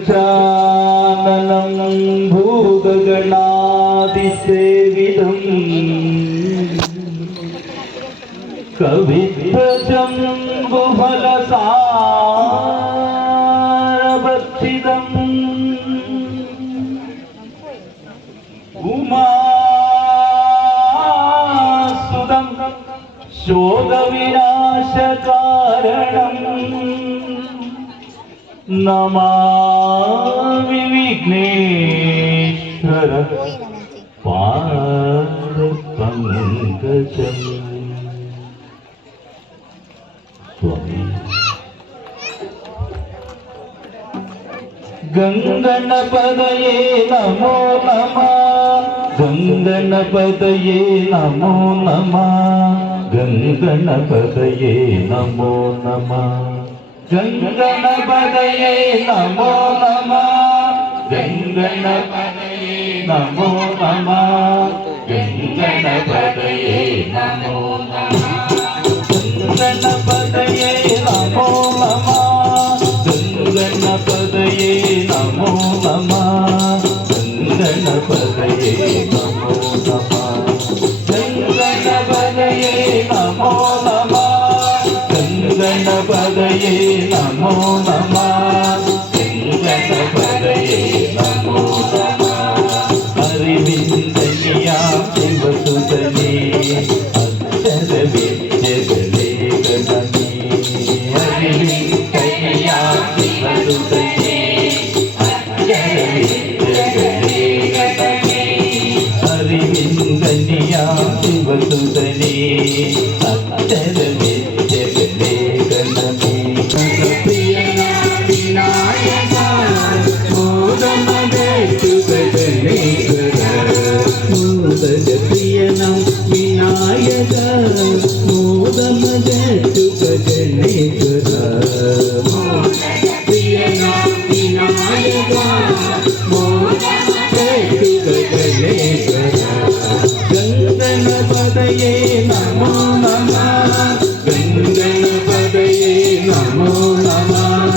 ഗജാനനം ഭൂതഗണാതിസേവിതം കവിത്രജംബുഫലസാരഭക്ഷിതം ഉമാസുതം ശോകവിനാശകാരണം നമാമി വിഘ്നേശ്വര പാദപങ്കജം. സ്വാമി ഗംഗണപതയേ നമോ നമഃ, ഗംഗണപതയേ നമോ നമഃ, ഗംഗണപതയേ നമോ നമഃ, ഗംഗണപതയേ നമോ നമഃ, ഗംഗണപതയേ നമോ നമഃ, ഗംഗണപതയേ നമോ നമഃ, ഗംഗണപതയേ നമോ നമഃ, ഗംഗണപതയേ നമോ നമഃ, ഗംഗണപതയേ നമോ നമഃ, ഗംഗണപതയേ നമോ നമഃ, ഗംഗണപതയേ നമോ നമഃ, ഗംഗണപതയേ നമോ നമഃ. അറിവിന്ദനിയാം ശിവസുതനേ അക്ഷരവിദ്യകളേ ഗണനീ, അറിവിന്ദനിയാം ശിവസുതനേ അക്ഷരവിദ്യകളേ ഗണനീ, അറിവിന്ദനിയാം ശിവസുതനേ അക്ഷരവിദ്യകളേ ഗണനീ. പ്രിയനം വിനായക മോദമജു ഗജനേശ്വര, പ്രിയനം വിനായക മോദമജു ഗജനേശ്വര. ഗംഗണപതയേ നമോ നമഃ, ഗംഗണപതയേ നമോ നമഃ,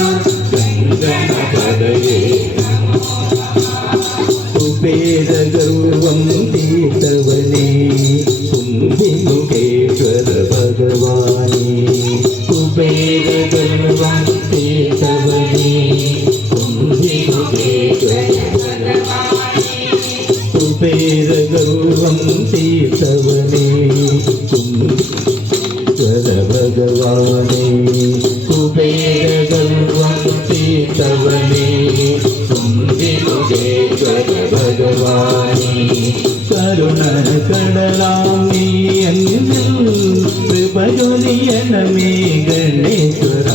ഗംഗണപതയേ കുബേരഗർവം തീർത്തവനേ കുംഭിമുഖേശ്വര ഭഗവാനേ, കുബേരഗർവം തീർത്തവനേ കുംഭിമുഖേശ്വര ഭഗവാനേ, കുബേരഗർവം തീർത്തവനേ കുംഭിശ്വര ഭഗവാനേ, കുബേരഗർവം തീർത്തവനേ കുംഭിമുഖേശ്വര ഭഗവാനേ. കരുണ കടലാം നീ എന്നിൽ കൃപയൊലിയണമേ ഗണേശ്വര,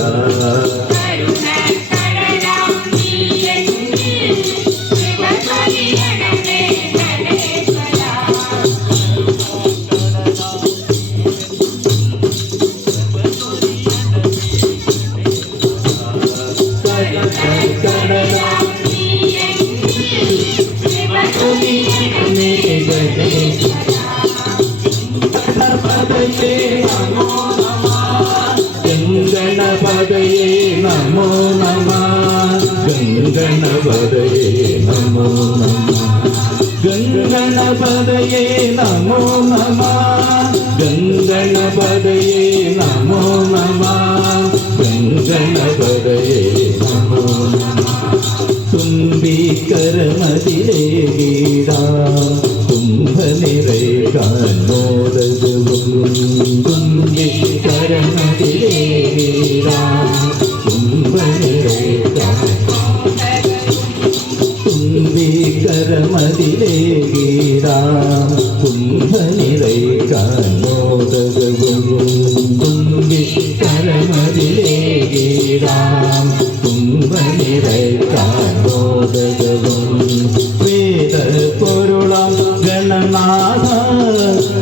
ഗംഗണപതയേ നമോ നമഃ, ഗംഗണപതയേ നമോ നമഃ, ഗംഗണപതയേ നമോ നമഃ, ഗംഗണപതയേ നമോ നമഃ, ഗംഗണപതയേ നമോ നമഃ. തുമ്പിക്കരമതിലേ ഗീതാം കുംഭനിറൈകാൻ മോദകവും, തുമ്പിക്കരമതിലേ ഗീതാം കുംഭനിറൈകാൻ, തുമ്പിക്കരമതിലേ ഗീതാം കുംഭനിറൈകാൻ മോദകവും, തുമ്പിക്കരമതിലേ ഗീതാം കുംഭനിറൈകാൻ മോദകവും. വേദപൊരുളാം ഗണനാഥ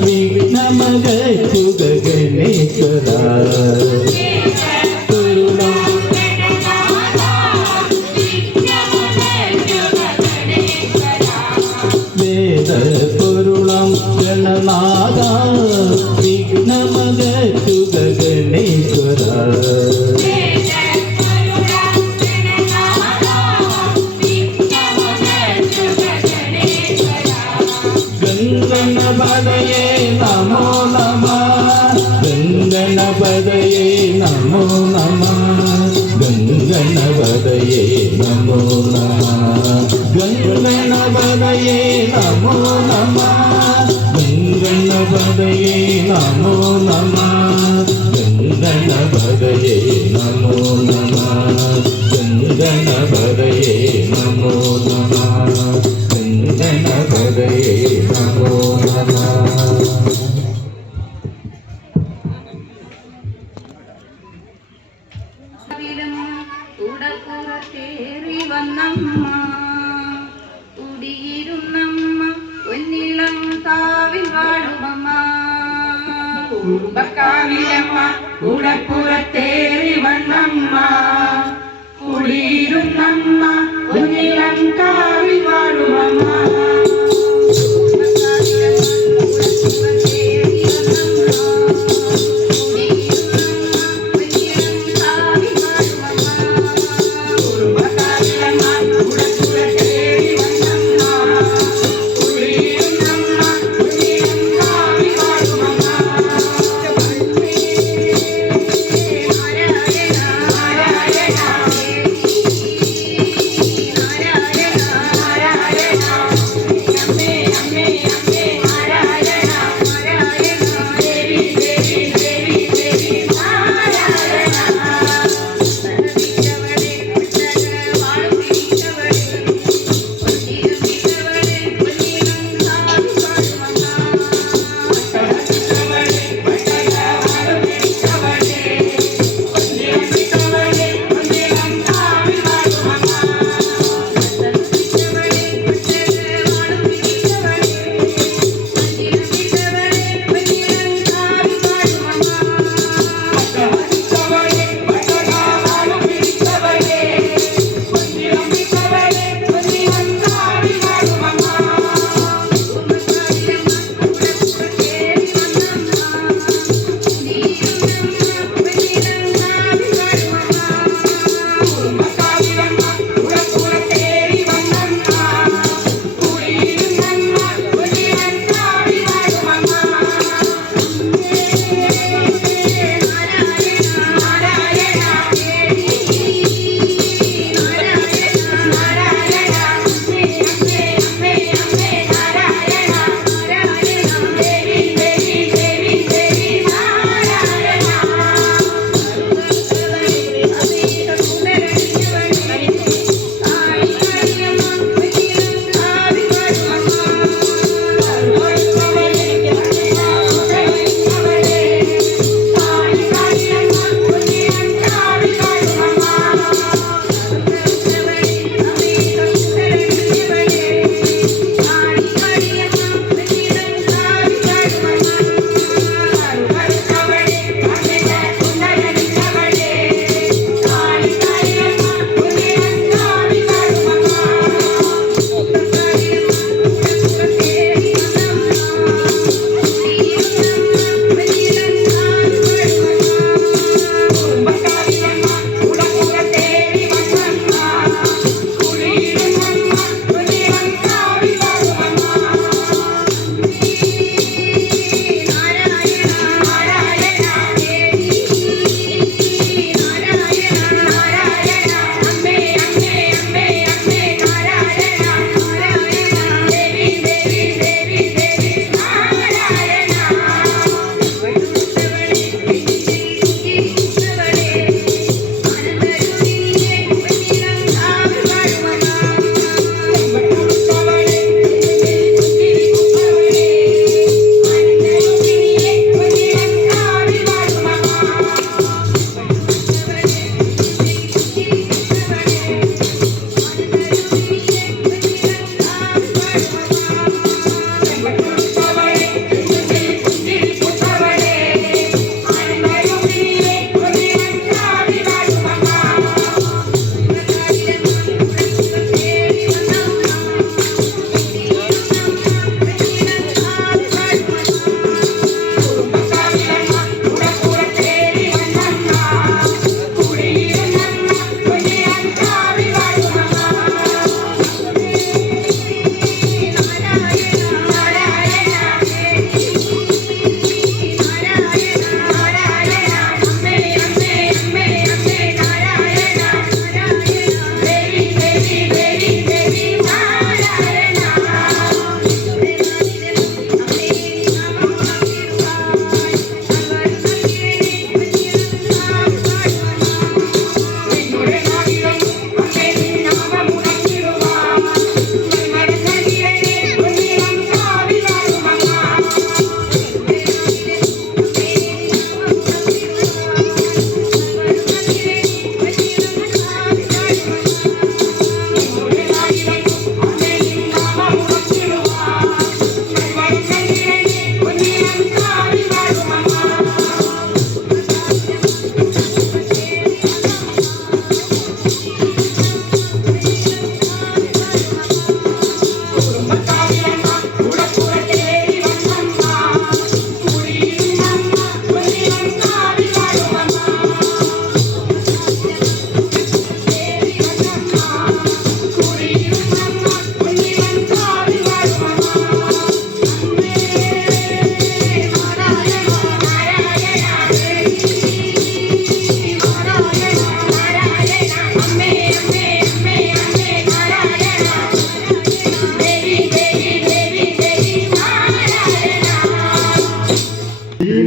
വിഘ്നമകറ്റുക ഗണേശ്വര, വേദപൊരുളാം ഗണനാഥ ഗംഗണപതയേ നമോ നമഃ ഗംഗണപതയേ നമോ നമഃ ഗംഗണപതയേ നമോ നമഃ ഗംഗണപതയേ നമോ നമഃ ഗംഗണപതയേ നമോ നമഃ ഗംഗണപതയേ നമോ നമഃ ഗംഗണപതയേ നമോ നമഃ ഗംഗണപതയേ നമോ നമഃ ഉടപ്പുറത്തേറി വന്നമ്മ കുടിയിരുന്നമ്മ ഒന്നിളം കാവിൽ വാഴുമമ്മ കുടുംബക്കാവിലമ്മ ഉടപ്പുറത്തേറി വന്നമ്മ കുടിയിരുന്നമ്മ ഒന്നിളം കാവിൽ വാഴുമമ്മ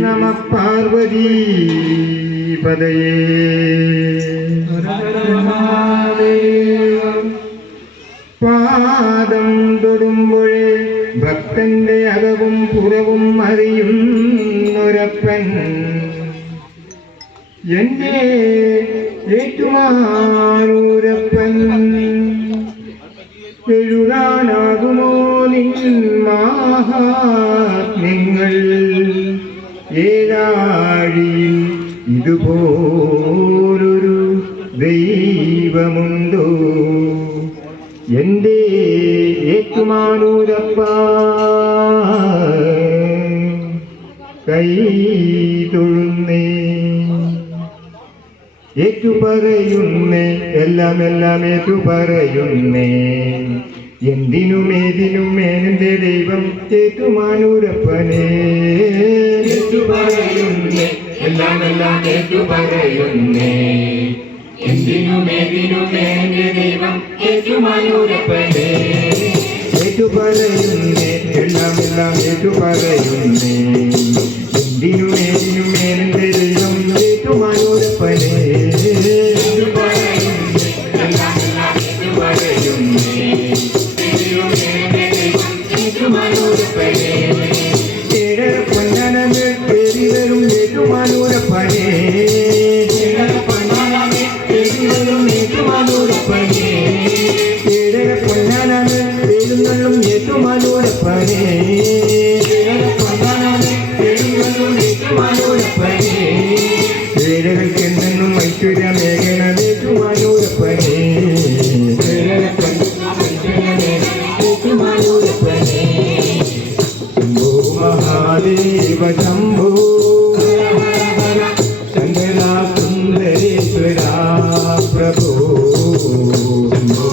നമ പാർവതീ പദയേ. പാദം തൊടുമ്പോഴേ ഭക്തന്റെ അകവും പുറവും അറിയുന്നൊരപ്പൻ എന്റെ ഏറ്റുമാനൂരപ്പൻ. എഴുതാനാകുമോ നിൻ മാഹാത്മ്യങ്ങൾ? ഏഴാഴിയിൽ ഇതുപോലൊരു ദൈവമുണ്ടോ? എന്റെ ഏറ്റുമാനൂരപ്പ കൈ തൊഴുന്നേ. ഏറ്റുപറയുന്നേ, എല്ലാം ഏറ്റുപറയുന്നേ. എന്തിനുമേതിനും എന്റെ ദൈവം ഏറ്റുമാനൂരപ്പനേ. ഏറ്റുപറയുന്നേ, എല്ലാം ഏറ്റുപറയുന്നേ. എന്തിനുമേതിനും എന്റെ ദൈവം ഏറ്റുമാനൂരപ്പനേ. ഏറ്റുപറയുന്നേ, എല്ലാം ഏറ്റുപറയുന്നേ. എന്തിനുമേതിനും എന്റെ ദൈവം ഏറ്റുമാനൂരപ്പനേ. ഏഴര പൊന്നാനങ്ങൾ പേരി വരും ഏറ്റുമാനൂരപ്പനേ. ഏഴര പൊന്നാനങ്ങൾ പേരുന്നള്ളും ഏറ്റുമാനൂരപ്പനേ. ഏഴകൾക്കെന്നും ഐശ്വര്യമേകണമേറ്റുമാനൂരപ്പനേ. ശംഭോ മഹാദേവ ശംഭോ ശങ്കരാ സുന്ദരേശ്വര പ്രഭോ. ശംഭോ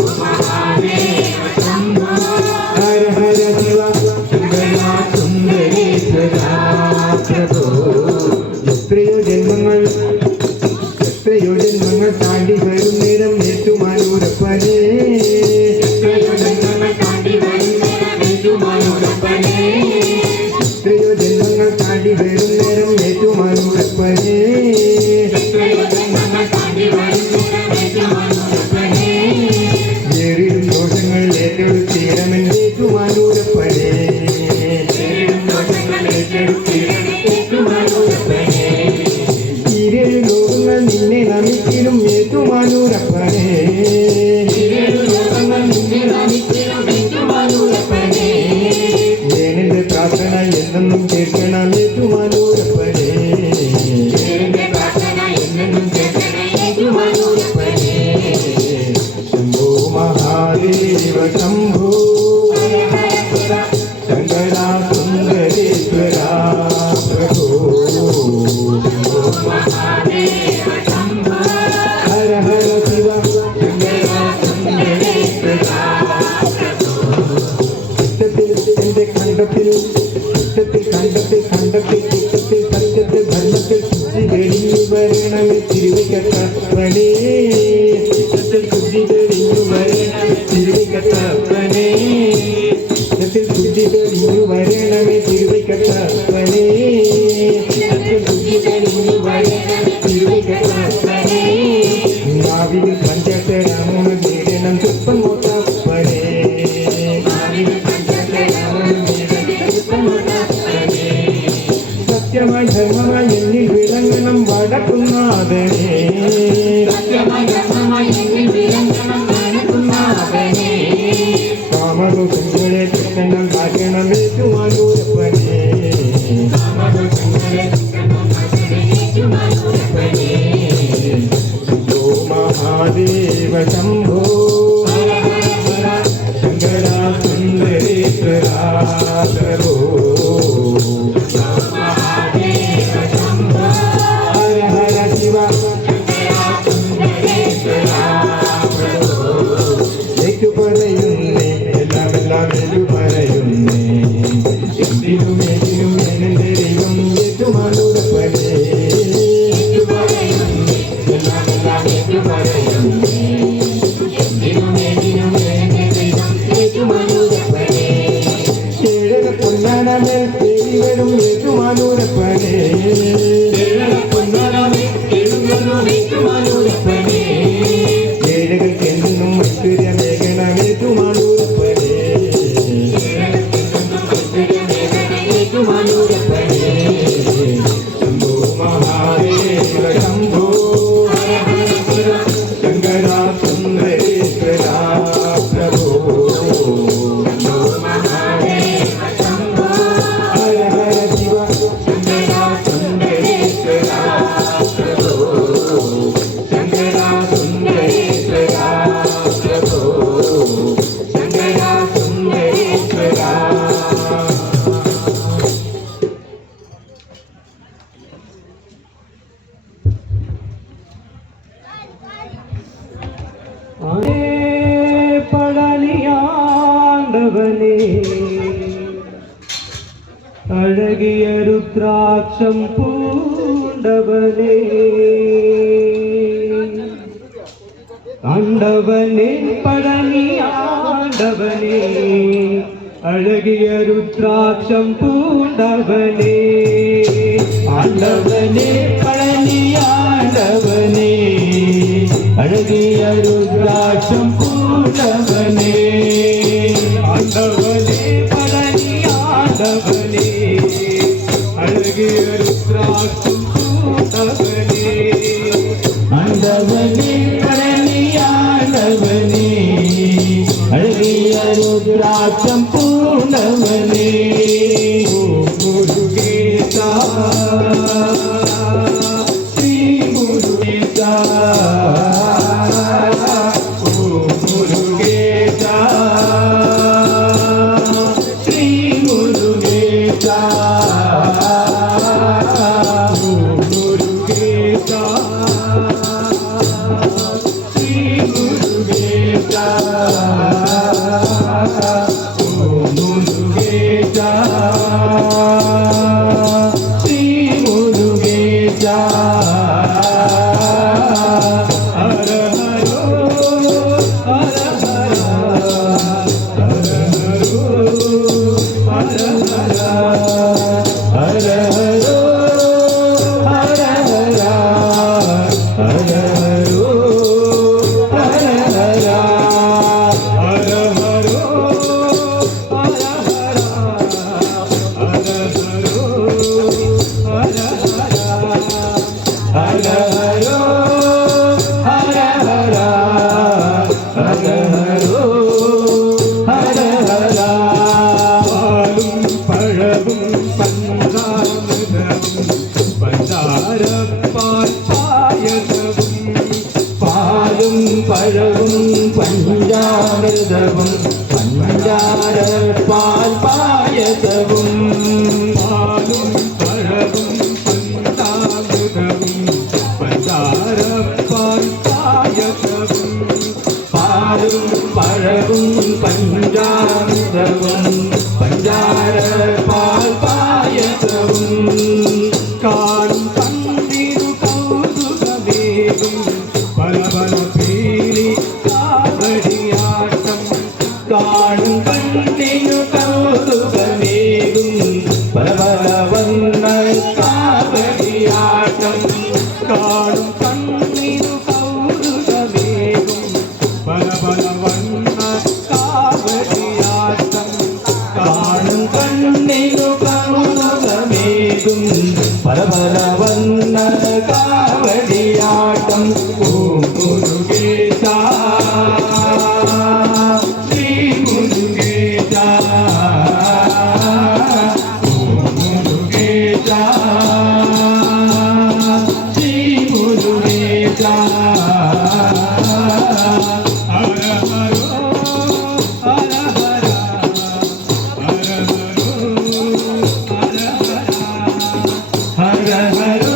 ഹര ഹര ശിവ ശങ്കരാ സുന്ദരേശ്വര പ്രഭോ. എത്രയോ ജന്മങ്ങൾ താണ്ടി വരും നേരം ഏറ്റുമാനൂരപ്പനേ. എത്രയോ ജന്മങ്ങൾ താണ്ടി വരും നേരം ഏറ്റുമാനൂരപ്പനേ. ഏറിയും ദോഷങ്ങൾ ഏറ്റെടുത്തീരമെൻ ഏറ്റുമാനൂരപ്പനേ. ഈരേഴ് ലോകങ്ങൾ നിന്നെ നമിക്കിലും ഏറ്റുമാനൂരപ്പനേ. ഏനെന്റെ പ്രാർത്ഥന എന്നെന്നും കേൾക്കണം ഏറ്റുമാനൂരപ്പനേ. ശംഭോ മഹാദേവ ശംഭോ ശങ്കരാ സുന്ദരേശ്വര പ്രഭോ. ഹര ഹര ശിവ ശങ്കരാ സുന്ദരേശ്വര. എന്റെ കണ്ടത്തിൽ സത്യത്തിൽ ധർമ്മത്തിൽ ശുദ്ധി തെളിഞ്ഞു വരണമേ തിരുവയ്ക്കത്തപ്പനേ. ശുദ്ധി തെളിഞ്ഞു വരണമേ തിരുവയ്ക്കത്തപ്പനേ. ശുദ്ധി തെളിഞ്ഞു വരണമേ തിരുവയ്ക്കത്തപ്പനേ. ശുദ്ധി തെളിഞ്ഞു വരണമേ തിരുവയ്ക്കത്തപ്പനേ. നാവിൽ പഞ്ചാക്ഷരാമ നേടണം ചുപ്പൻ മോട്ടപ്പനേ. സത്യമായി ധർമ്മമായി എന്നിൽ വിളങ്ങണം വടക്കുന്നാഥനേ. കാമദോഷങ്ങളെ കൃഷ്ണങ്ങൾ കാക്കണം ഏറ്റുമാനൂരപ്പനേ. ശംഭോ മഹാദേവ ശംഭോ ശങ്കരാ സുന്ദരേശ്വര പ്രഭോ. ഹര ഹര ശിവ ഏറ്റുമാനൂരപ്പനെ ഏഴകൾക്കെന്നും ഐശ്വര്യമേകണമേറ്റുമാനൂരപ്പനെ ശംഭോ മഹാദേവ ശംഭോ ശങ്കര സുന്ദരേശ്വര പ്രഭോ ഹര ഹര ശിവ ശങ്കര സുന്ദരേശ്വര പ്രഭോ ശങ്കര സുന്ദരേശ്വര പ്രഭോ ശങ്കര സുന്ദരേശ്വര പഴനിയാണ്ടവനേ അഴകിയ രുദ്രാക്ഷം പൂണ്ടവനേ ആണ്ടവനേ പഴനിയാണ്ടവനേ അഴകിയ രുദ്രാക്ഷം പൂണ്ടവനേ ആണ്ടവനേ പഴനിയാണ്ടവനേ അഴകിയ രുദ്രാക്ഷം പൂണ്ടവനേ ആണ്ടവനേ പഴനിയാണ്ടവനേ അഴകിയ രുദ്രാക്ഷം പൂണ്ടവനേ ആണ്ടവനേ പഴനിയാണ്ടവനേ അഴകിയ രുദ്രാക്ഷം പൂണ്ടവനേ മുരുകേശ ശ്രീ മുരുകേശ പഞ്ചാമൃതവും പഞ്ചാര പാൽ പായസവും പാലും പഴവും പഞ്ചാമൃതവും പഞ്ചാര പാൽ പായസവും പാലും പഴവും പഞ്ചാമൃതവും പഞ്ചാര പാൽ പായസവും കാണും കണ്ടിരു കൗതുകമേകും പല പല പേരി കാവടിയാട്ടം കാണും കണ്ടിനു കൗതുകമേകും പല പല വന്ന കാവടിയാട്ടം കാണും കണ്ണിനു കൗതുകമേകും പല പല വന്ന കാവടിയാട്ടം കാണും കണ്ണിനു കൗതുകമേകും പല പല വന്ന കാവടിയാട്ടം ഓ മുരുകേശ ശ്രീ മുരുകേശ ഓ മുരുകേശ ശ്രീ മുരുകേശ ഹര ഹരോ ഹര ഹര ഹര ഹരോ ഹര ഹര ഹര ഹരോ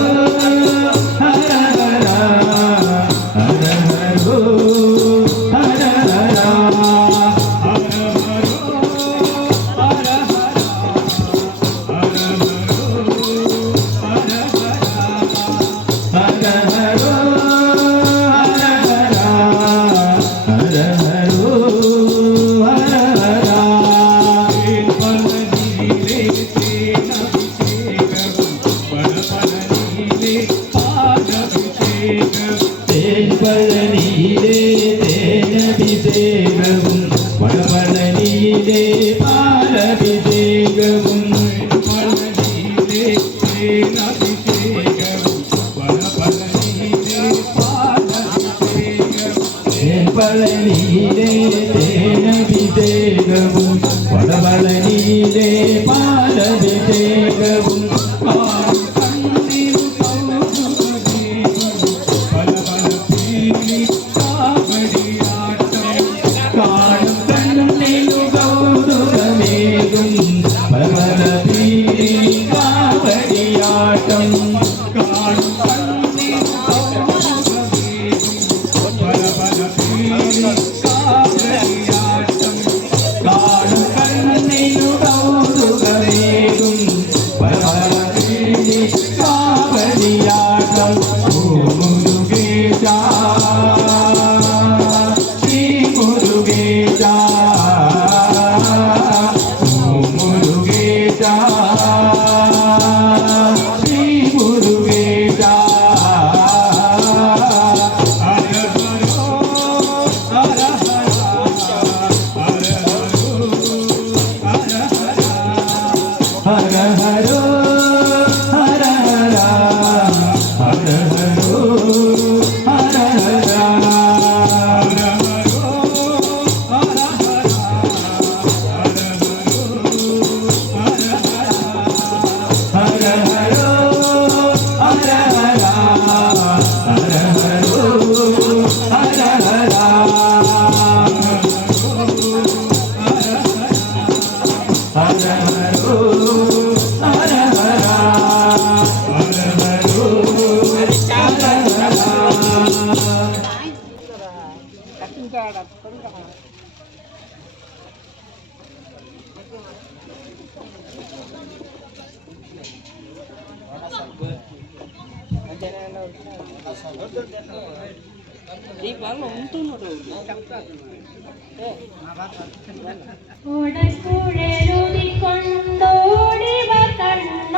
ഓടക്കുഴലൂതിക്കൊണ്ടോടിവ കണ്ണ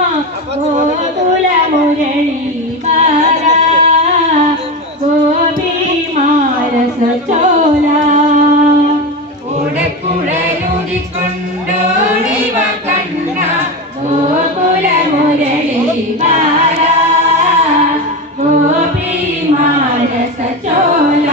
ഗോകുലമുരളി ബാല ഗോപിമാരസ ചോല ഓടക്കുഴലൂതിക്കൊണ്ടോടിവ കണ്ണ ഗോകുലമുരളി ബാല ഗോപിമാരസ ചോല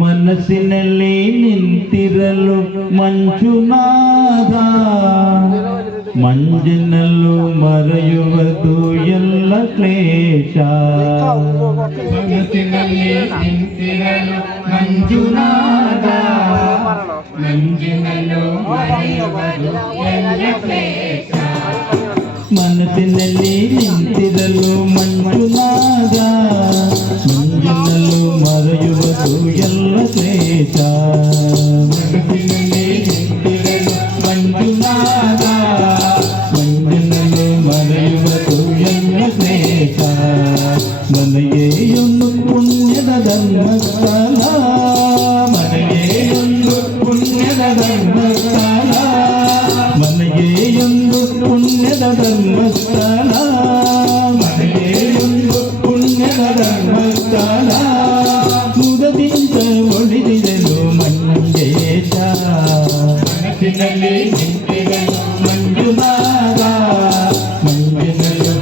ಮನಸ್ಸಿನಲ್ಲಿ ನಿಂತಿರಲು ಮಂಜುನಾಥ, ಮಂಜಿನಲ್ಲೂ ಮರೆಯುವುದು ಎಲ್ಲ ಕ್ಲೇಶ. ಮನಸ್ಸಿನಲ್ಲಿ ನಿಂತಿರಲು ಮಂಜುನಾಥ, ಮಂಜಿನಲ್ಲೂ ಮರೆಯುವುದು ಎಲ್ಲ ಕ್ಲೇಶ. ಮನಸ್ಸಿನಲ್ಲಿ ನಿಂತಿರಲು ಮಂಜುನಾಥ, ಮಂಜಿನಲ್ಲೂ ಮರೆಯುವುದು ಮಂಜಿನಲ್ಲಿ ಮರೆಯುವುದು ಎಲ್ಲ ಕ್ಲೇಶ ಮನೆಯೇಯೊಂದು ಪುಣ್ಯದ ಧರ್ಮಸ್ಥಳ ಮನೆಯೇಯೊಂದು ಪುಣ್ಯದ ಧರ್ಮಸ್ಥಳ ಮನೆಯೇಯೊಂದು ಪುಣ್ಯದ ಧರ್ಮಸ್ಥಳ ಮನೆಯೇಯೊಂದು ಪುಣ್ಯದ ಧರ್ಮಸ್ಥಳ ಮುದದಿಂದ ಒಳಿದಿರಲು ಮಂಜೇಶ ಮನಸ್ಸಿನಲ್ಲಿ ನಿಂತಿರಲು ಮಂಜುನಾಥ ಮಂಜಿನಲು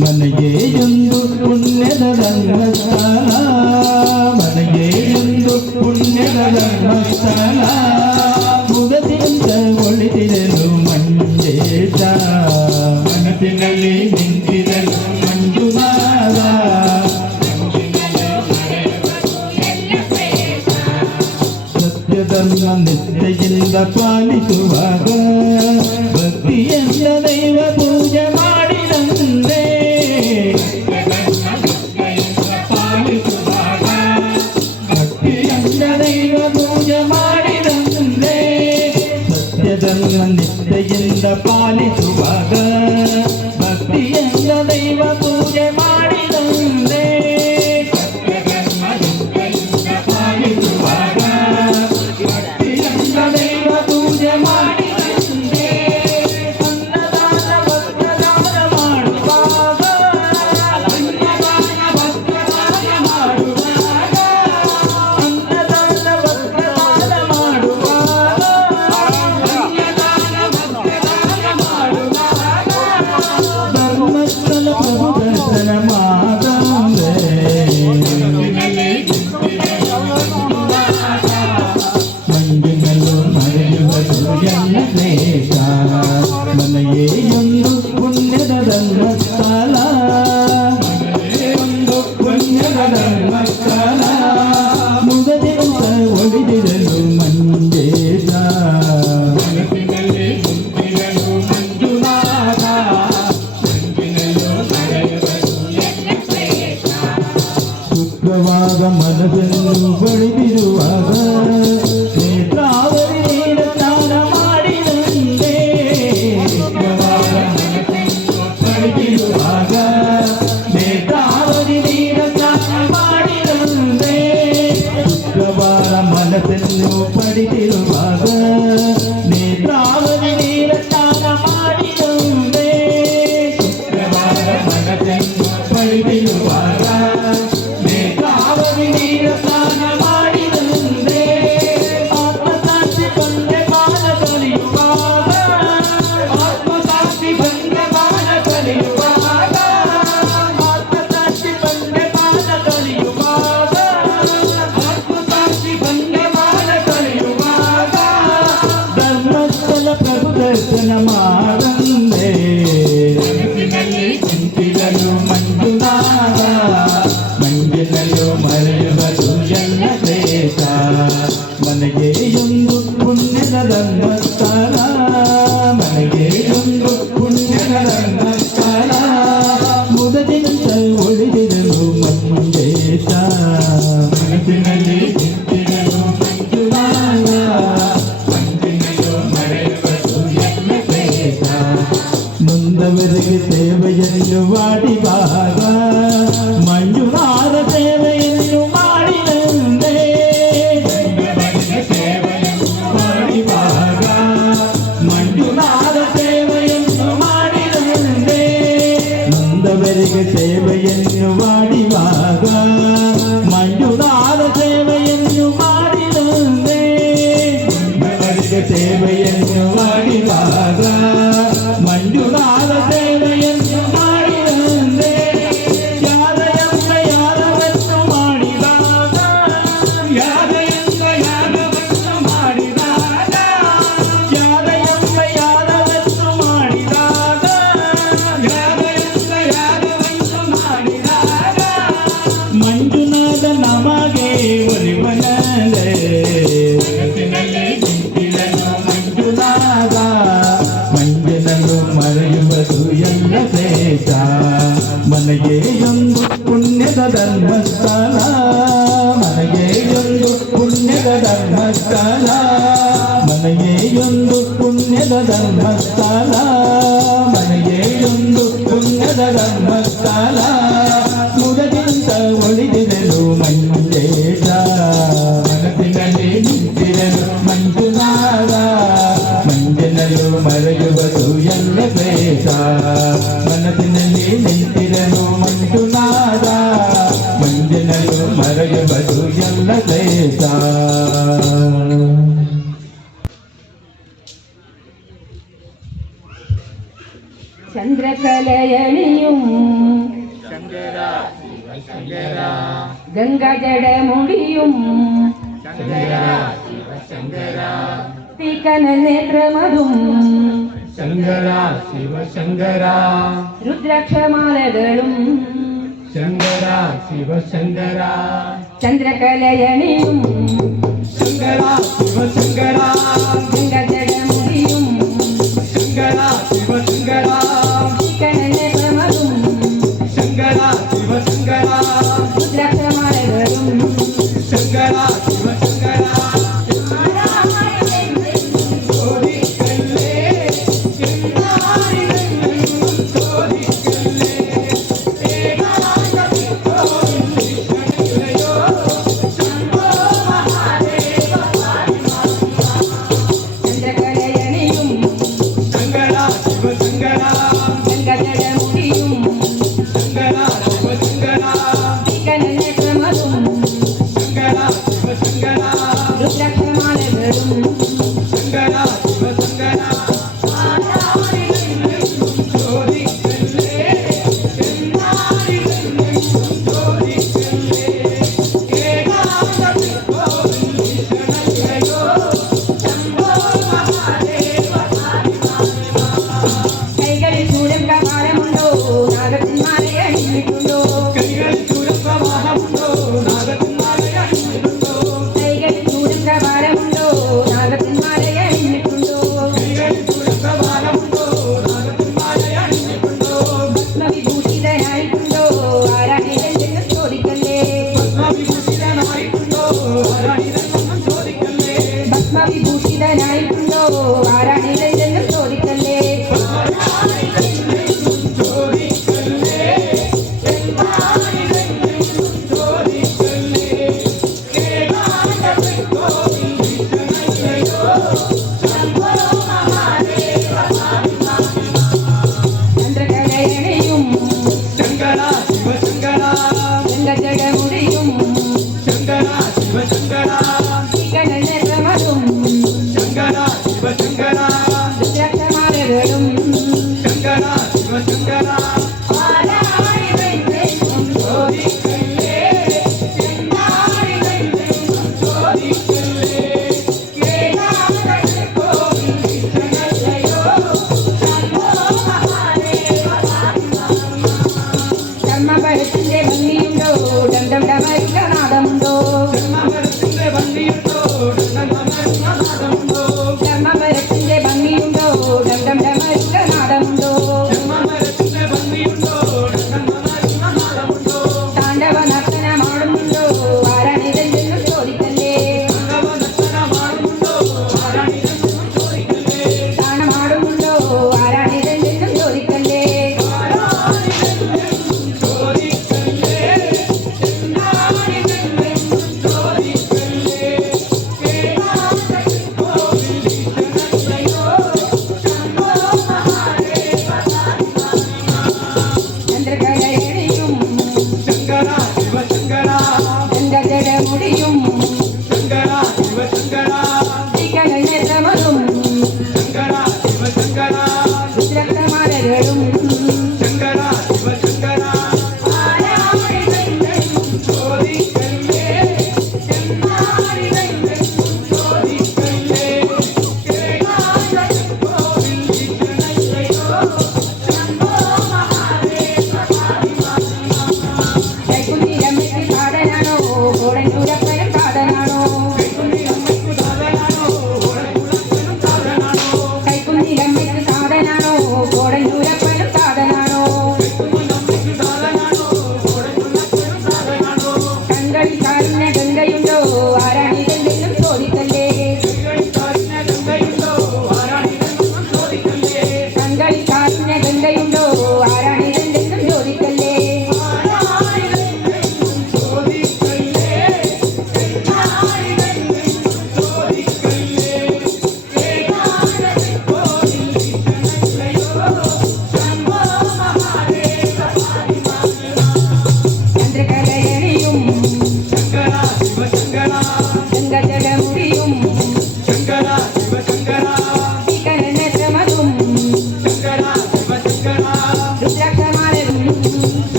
ಮನೆಯೇಯೊಂದು ಪುಣ್ಯದ ಧರ್ಮಸ್ಥಳ ಮನೆಯೇಯೊಂದು ಪುಣ್ಯದ ಧರ್ಮಸ್ಥಳ ಮುದದಿಂದ ಒಳಿದಿರಲು ಮಂಜೇಶ ಮನಸ್ಸಿನಲ್ಲಿ ನಿಂತಿರಲು ಮಂಜುನಾಥ ಸತ್ಯಧರ್ಮ ನಿಷ್ಠೆಯಿಂದ ಪಾಲಿಸುವಾಗ ಭಕ್ತಿಯಿಂದ ದೈವ ಪೂಜೆ ಮಾಡಿದಂತೆ ಭಕ್ತಿಯಿಂದ ದೈವ ಪೂಜೆ ಮಾಡಿದಂತೆ ಸತ್ಯಧರ್ಮ ನಿಷ್ಠೆಯಿಂದ ಪಾಲಿಸುವಾಗ ಭಕ್ತಿಯಿಂದ ದೈವ ಪೂಜೆ ಮಾಡಿದಂತೆ ಭಕ್ತಿಯಿಂದ ದೈವ ಪೂಜೆ ಮಾಡಿದಂತೆ ಅನ್ನದಾನ ಭಕ್ತದಾನ ಮಾಡುವಾಗ ಅನ್ನದಾನ ಭಕ್ತದಾನ ಮಾಡುವಾಗ ಅನ್ನದಾನ ಭಕ್ತದಾನ ಮಾಡುವಾಗ ಅನ್ನದಾನ ಭಕ್ತದಾನ ಮಾಡುವಾಗ ಧರ್ಮಸ್ಥಳ ಪ್ರಭು ದರ್ಶನ ಮಾದಂಬೆ ಮಂಜಿನಲ್ಲೂ ಮರೆಯುವುದು ಎಲ್ಲ ಕ್ಲೇಶ ಮನೆಯೇಯೊಂದು ಪುಣ್ಯದ ಧರ್ಮಸ್ಥಳ ಮನೆಯೇಯೊಂದು ಪುಣ್ಯದ ಧರ್ಮಸ್ಥಳ ಮುಗದಿಂದ ಒಳಿದಿರಲು ಮಂಜೇಶ ಮನಸ್ಸಿನಲ್ಲಿ ನಿಂತಿರಲು ಮಂಜುನಾಥ ಮಂಜಿನಲ್ಲೂ ಮರೆಯುವುದು ಎಲ್ಲ ಕ್ಲೇಶ ಶುಕ್ರವಾರ ಮನಸ್ಸನ್ನು ಬಳಿದಿರುವಾಗ ನೇತ್ರಾವರಿ ನೀರ ಸ್ನಾನ ಮಾಡಿದಂತೆ ಶುಕ್ರವಾರ ಮನಸ್ಸನ್ನು ಬಳಿದಿರುವಾಗ ನೇತ್ರಾವರಿ ನೀರ ಸ್ನಾನ ಮಾಡಿದಂತೆ ಶುಕ್ರವಾರ ಮನಸ್ಸನ್ನು ಪಡೆದಿರುವಾಗ ನೇತ್ರಾವರಿ ನೀರ ಸ್ನಾನ ಮಾಡಿದಂತೆ ಶುಕ್ರವಾರ ಮನಸ್ಸನ್ನು ಪಡೆದಿರುವಾಗ ನೇತ್ರಾವರಿ ನೀರ ಸ್ನಾನ ಮಾಡಿದಂತೆ ಆತ್ಮಸಾಕ್ಷಿ ಬಂದೆ ಬಾಲ ಕಲಿಯುವಾಗ ಆತ್ಮಸಾಕ್ಷಿ ಬಂದೆ ಬಾಲ ಕಲಿಯುವಾಗ ಆತ್ಮಸಾಕ್ಷಿ ಬಂದೆ ಬಾಲ ಕಲಿಯುವಾಗ ಆತ್ಮಸಾಕ್ಷಿ ಬಂದೆ ಬಾಲ ಕಲಿಯುವಾಗ ಧರ್ಮಸ್ಥಳ ಪ್ರಭು ದರ್ಶನ ಮಾಡಂದೆ ಮನಸ್ಸಿನಲ್ಲಿ ನಿಂತಿರಲು ಮಂಜುನಾಥ ಮಂಜಿನಲ್ಲೂ ಮರೆಯುವುದು ಎಲ್ಲ ಕ್ಲೇಶ ಮನೆಯೇಯೊಂದು ಪುಣ್ಯದ ಧರ್ಮಸ್ಥಳ ಮನೆಯೇಯೊಂದು ಪುಣ್ಯದ ಧರ್ಮಸ್ಥಳ ಮುದದಿಂದ ಒಳಿದಿರಲು ಮಂಜೇಶ ಮನಸ್ಸಿನಲ್ಲಿ ನಿಂತಿರಲು ಮಂಜುನಾಥ ಮಂಜಿನಲ್ಲೂ ಮರೆಯುವುದು ಎಲ್ಲ ಕ್ಲೇಶ ನೊಂದವರಿಗೆ ಸೇವೆಯನ್ನು ಮಾಡಿದಾಗ ಮಂಜುನಾಥ ಸೇವೆಯನ್ನು ಮಾಡಿದಂತೆ ಸೇವೆಯನ್ನು ಮಾಡಿದಾಗ ಮಂಜುನಾಥ ಸೇವೆಯನ್ನು ಮಾಡಿದಂತೆ ನೊಂದವರಿಗೆ ಸೇವೆಯನ್ನು ಮಾಡಿದಾಗ ಮಂಜುನಾಥ ಸೇವೆಯನ್ನು ಮಾಡಿದಂತೆ ನೊಂದವರಿಗೆ ಸೇವೆಯನ್ನು ಮಾಡಿದಾಗ ಮಂಜುನಾಥ ಸೇವೆಯನ್ನು ಮಾಡಿದಂತೆ ಯಾದಯಂಗ ಯಾದವನ್ನು ಮಾಡಿದಾಗ ಯಾದಯಂಗ ಯಾದವನ್ನು ಮಾಡಿದಾಗ ಯಾದಯಂಗ ಯಾದವನ್ನು ಮಾಡಿದಾಗ ಯಾದಯಂಗ ಯಾದವನ್ನು ಮಾಡಿದಾಗ ಮಂಜುನಾಥ ನಮಗೆ ಒಲಿವನಲೆ ಮನಸ್ಸಿನಲ್ಲಿ ನಿಂತಿರಲು ಮಂಜುನಾಥ ಮಂಜಿನಲ್ಲೂ ಮರೆಯುವುದು ಎಲ್ಲ ಕ್ಲೇಶ ಮನೆಯೇಯೊಂದು ಪುಣ್ಯದ ಧರ್ಮಸ್ಥಳ ಮನೆಯೇಯೊಂದು ಪುಣ್ಯದ ಧರ್ಮಸ್ಥಳ ಮನೆಯೊಂದು ಪುಣ್ಯದ ಧರ್ಮಸ್ಥಳ ಮನೆಯೊಂದು ಪುಣ್ಯದ ಧರ್ಮಸ್ಥಳ ಮುದದಿಂದ ಒಳಿದಿರಲು ಮಂಜೇಶ ಮನಸ್ಸಿನಲ್ಲಿ ನಿಂತಿರಲು ಮಂಜುನಾಥ ಮಂಜನಲು ಮರೆಯುವುದು ಎಲ್ಲ ಕ್ಲೇಶ ಮನಸ್ಸಿನಲ್ಲಿ ನಿಂತಿರಲು ಮಂಜುನಾಥ ಮಂಜನಲು ಮರೆಯುವುದು ಎಲ್ಲ ಕ್ಲೇಶ. ചന്ദ്രകലയണിയും ഗംഗജടമുടിയും തീക്കന നേത്രമതും ശങ്കര ശിവശങ്കര രുദ്രാക്ഷമാലകളും ശങ്കര ശിവശങ്കര ചന്ദ്രകലയണിയും ശങ്കര ശിവശങ്കര ഗംഗജടമുടിയും ശങ്കര ശിവശങ്കര തീക്കന നേത്രമതും ശങ്കര ശിവശങ്കര രുദ്രാക്ഷമാലകളും ശങ്കര ശിവശങ്കര ചോദിക്കല്ലേ എന്നാരിലെന്നും ചോദിക്കല്ലേ ഏകാന്തമില്ലയോ ശംഭോ മഹാദേവ ചന്ദ്രകലയണിയും ശങ്കര ശിവശങ്കര ഗംഗജടമുടിയും ശങ്കര ശിവശങ്കര തീക്കന നേത്രമതും ശങ്കര ശിവശങ്കര രുദ്രാക്ഷമാലകളും ശങ്കര ശിവശങ്കര ചോദിക്കല്ലേ എന്നാരിലെന്നും ചോദിക്കല്ലേ ഏകാന്തമില്ലയോ ശംഭോ മഹാദേവ കൈകളിൽ ചൂരം കപാലമുണ്ടോ നാഗത്തിന്മാലയണിഞ്ഞിട്ടുണ്ടോ കൈകളിൽ ചൂരപ്രവാഹമുണ്ടോ നാഗത്തിന്മാലയണിഞ്ഞിട്ടുണ്ടോ കൈകളിൽ ചൂരം കപാലമുണ്ടോ നാഗത്തിന്മാലയണിഞ്ഞിട്ടുണ്ടോ കൈകളിൽ ചൂരപ്രവാഹമുണ്ടോ നാഗത്തിന്മാലയണിഞ്ഞിട്ടുണ്ടോ ഭസ്മവിഭൂഷിതനായിട്ടുണ്ടോ ആരാണിതെന്ന് ചോദിക്കല്ലേ ഭസ്മവിഭൂഷിതനായിട്ടുണ്ടോ ആരാണിതെന്നും ചോദിക്കല്ലേ ഭസ്മവിഭൂഷിതനായിട്ടുണ്ടോ ആരാണിതെന്ന് ചോദിക്കല്ലേ ചോദിക്കല്ലേ എന്നാരിലെന്നും ചോദിക്കല്ലേ ഏകാന്തമില്ലയോ ശംഭോ മഹാദേവ ചന്ദ്രകലയണിയും ശങ്കര ശിവശങ്കര ഗംഗജടമുടിയും ശങ്കര ശിവശങ്കര തീക്കന നേത്രമതും ശങ്കര ശിവശങ്കര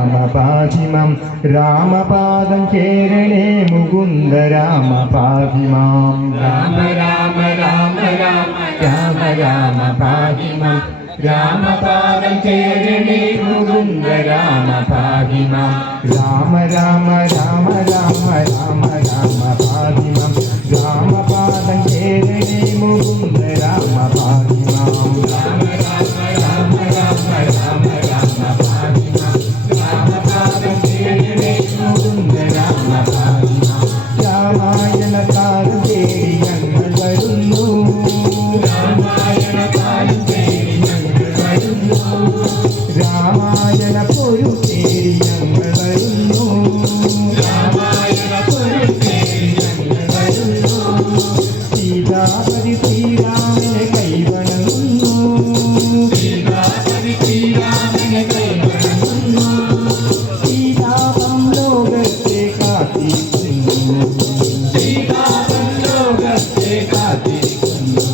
രാമ പാഹിമം രാമപാദം ചേരണേ മുകുന്ദ രാമ പാഹിമാം രാമ രാമ രാമ രാമ രാമ രാമ പാഹിമം രാമപാദം ചേരണേ മുകുന്ദ രാമ പാഹിമാം രാമ രാമ രാമ രാമ രാമ രാമ പാഹിമം രാമപാദം ചേരണേ മുകുന്ദ രാമ പാഹിമാം രാമ രാമ രാമ രാമ രാമ രാമ പാഹിമം രാമപാദം ചേരണേ മുകുന്ദ രാമ പാഹിമാം രാമായണ താരം തേടി ഞങ്ങൾ വരുന്നു രാമായണ താരം തേടി ഞങ്ങൾ വരുന്നു രാമായണ പൊരു തേടി ഞങ്ങൾ വരുന്നു രാമായണ പൊരു തേടി ഞങ്ങൾ വരുന്നു സീതാപതി ശ്രീരാമനെ കൈവണങ്ങുന്നു സീതാപതി ശ്രീരാമനെ കൈവണങ്ങുന്നു സീതാപം ലോകത്തെ കാത്തിരിക്കുന്നു സീതാപം ലോകത്തെ കാത്തിരിക്കുന്നു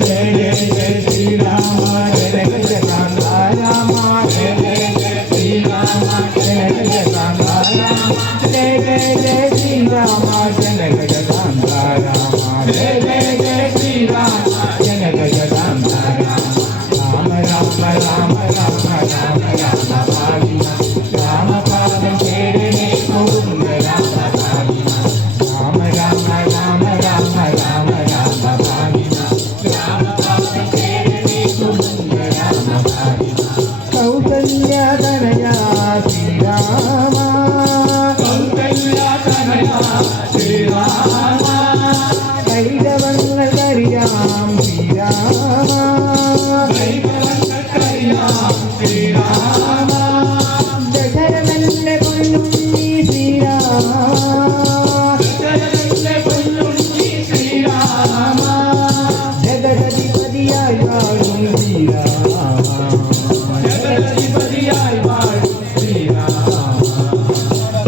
ജയ ജയ ജയ ശ്രീരാമ ജയ ജയ കാന്ത രാമ ജയ ജയ ജയ ശ്രീരാമ ജയ ജയ കാന്ത രാമ ജയ ജയ ജയ ശ്രീരാമ ജയ ജയ കാന്ത രാമ ജയ ജയ ജയ ശ്രീരാമ ജയ ജയ കാന്ത രാമ രാമ രാമ രാമ രാമ രാമ ഭാഗ്യ രാമപാദം ചേരണേ മുകുന്ദ രാമ ഭാഗ്യ രാമ രാമ രാമ രാമ രാമ രാമ ഭാഗ്യ രാമപാദം ചേരണേ മുകുന്ദ രാമ ഭാഗ്യ കൗസല്യതനയാ ശ്രീരാമ കൗസല്യതനയാ ശ്രീരാമ കൈതവങ്ങൾ കരിയാം ശ്രീരാമ കൈതവങ്ങൾ കരിയാം ശ്രീരാമ ദശരഥന്റെ പൊന്നുണ്ണി ശ്രീരാമ ദശരഥന്റെ പൊന്നുണ്ണി ശ്രീരാമ ജഗദധിപതിയായി വാഴും ശ്രീരാമ ജഗദധിപതിയായി വാഴും ശ്രീരാമ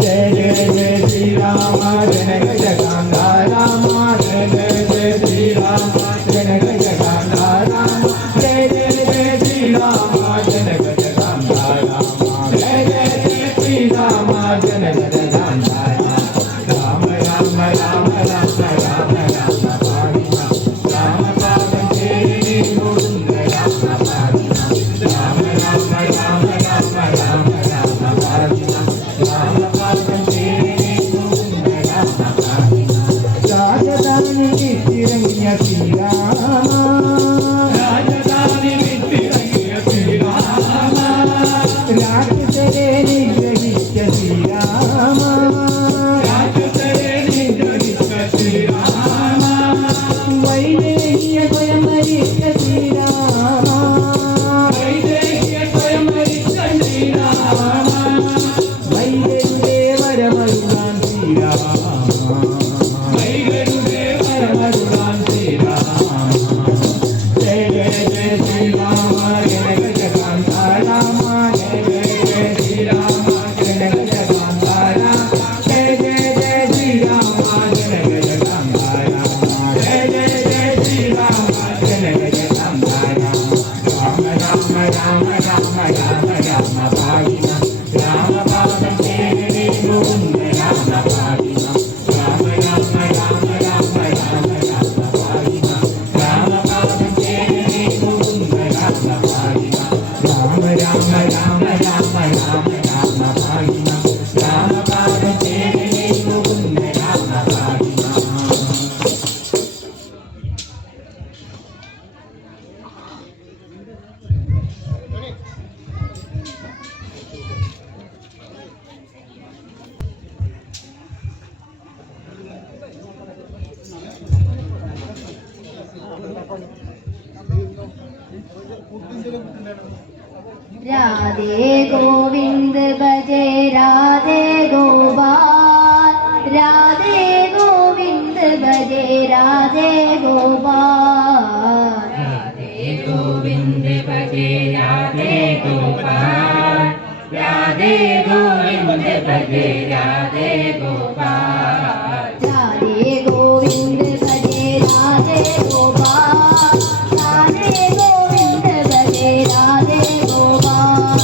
ജയ ജയ ജയ ശ്രീരാമ ജനക ജഗാന്ത രാമ ജയ ജയ ജയ ശ്രീരാമ ജനക ജഗാന്ത രാമ ജയ ജയ ജയ ശ്രീരാമ ജനക ജഗാന്ത രാമ ജയ ജയ ജയ ശ്രീരാമ ജനക ജഗാന്ത രാമ രാമ രാമ രാമ രാമ രാമ പാടിന രാമപാദം ചേരണേ മുകുന്ദ രാമ പാടിന രാമ രാമ രാമ രാമ രാമ രാമ പാടിന രാമപാദം ചേരണേ മുകുന്ദ രാമ പാടിന രാജധാനി വിട്ടിറങ്ങിയ ശ്രീരാമ രാജധാനി വിട്ടിറങ്ങിയ ശ്രീരാമ രാക്ഷസരെ നിഗ്രഹിച്ച ശ്രീരാമ രാക്ഷസരെ നിഗ്രഹിച്ച ശ്രീരാമ വൈദേഹ്യ സ്വയം മരിച്ച ശ്രീരാമ വൈദേഹ്യ സ്വയം മരിച്ച ശ്രീരാമ വൈദേഹ്യേ വരമരുളാൻ ശ്രീരാമ വൈദേഹ്യേ വരമരുളാൻ ശ്രീരാമ ജയ ജയ ജയ ശ്രീരാമ ജനക ജഗാന്ത രാമ ജയ ജയ ജയ ശ്രീരാമ ജനക ജഗാന്ത രാമ ജയ ജയ ജയ ശ്രീരാമ ജനക ജഗാന്ത രാമ ജയ ജയ ജയ ശ്രീരാമ ജനക ജഗാന്ത രാമ രാമ രാമ രാമ രാമ രാമ ഭാഗിന രാമപാദം ചേരണേ മുകുന്ദ രാമ ഭാഗിന രാമ രാമ രാമ രാമ രാമ രാമ ഭാഗിന രാമപാദം ചേരണേ മുകുന്ദ രാമ ഭാഗിന രാമ രാമ രാമ രാമ രാമ രാമ ഭാഗിന രാമപാദം ചേരണേ മുകുന്ദ രാമ ഭാഗിന राधे गोविंद भजे राधे गोपाल राधे गोविंद भजे राधे गोपाल राधे गोविंद भजे राधे गोपाल राधे गोविंद भजे राधे गोपाल राधे गोविंद भजे राधे गोपाल राधे गोविंद भजे राधे गोपाल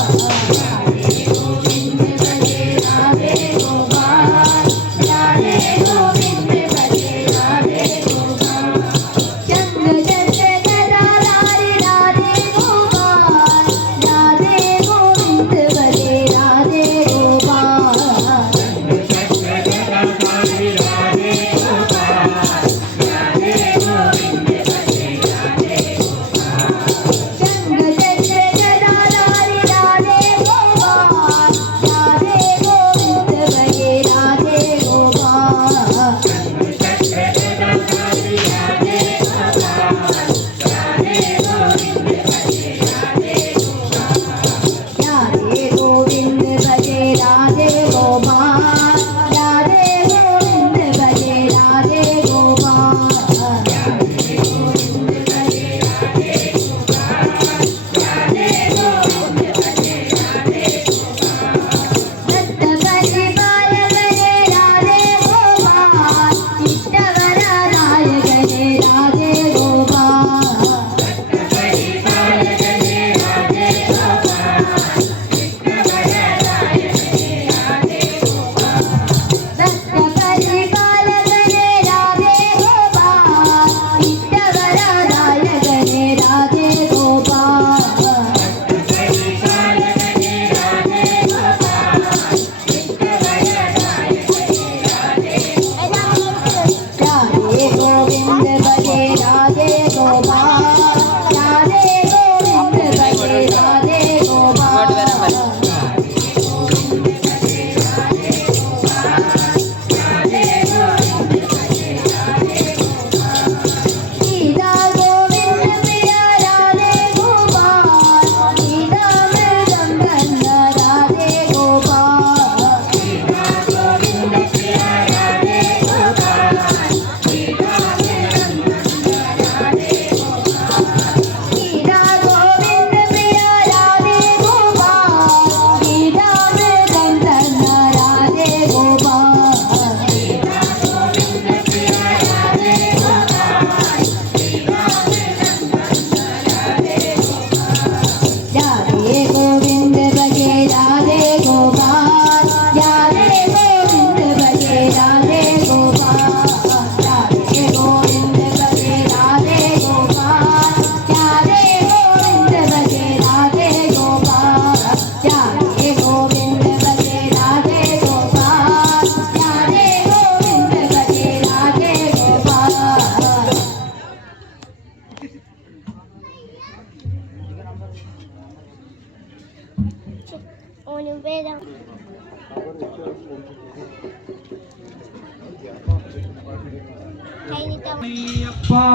அப்பா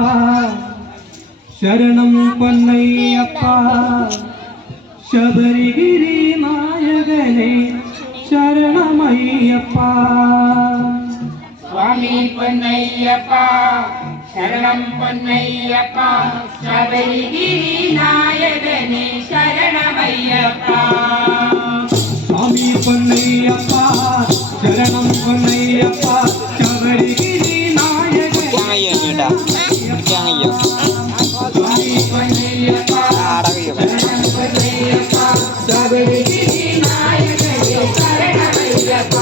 சரணம் பொன்னையப்பா ಶಬರಿಗಿರಿ ನಾಯಕನೇ ಶರಣಮಯ್ಯಪ್ಪ ಸ್ವಾಮಿ ಪೊನ್ನಯ್ಯಪ್ಪ ಶರಣಂ ಪೊನ್ನಯ್ಯಪ್ಪ ಶಬರಿಗಿರಿ ನಾಯಕನೇ ಶರಣಮಯ್ಯಪ್ಪ ಸ್ವಾಮಿ ಪೊನ್ನಯ್ಯಪ್ಪ ಶರಣಂ ಪೊನ್ನಯ್ಯಪ್ಪ ಶಬರಿಗಿರಿ ನಾಯಕನೇ ಸ್ವಾಮಿ ಪೊನ್ನಯ್ಯಪ್ಪ ಶರಣಂ ಪೊನ್ನಯ್ಯಪ್ಪ ಶಬರಿಗಿರಿ ನಾಯಕನೇ ಶರಣಮಯ್ಯಪ್ಪ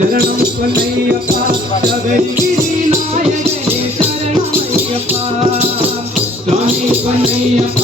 ಶರಣಂ ಪೊನ್ನಯ್ಯಪ್ಪ ಶಬರಿಗಿರಿ ನಾಯಕನೇ ಶರಣಮಯ್ಯಪ್ಪ ಸ್ವಾಮಿ ಪೊನ್ನಯ್ಯಪ್ಪ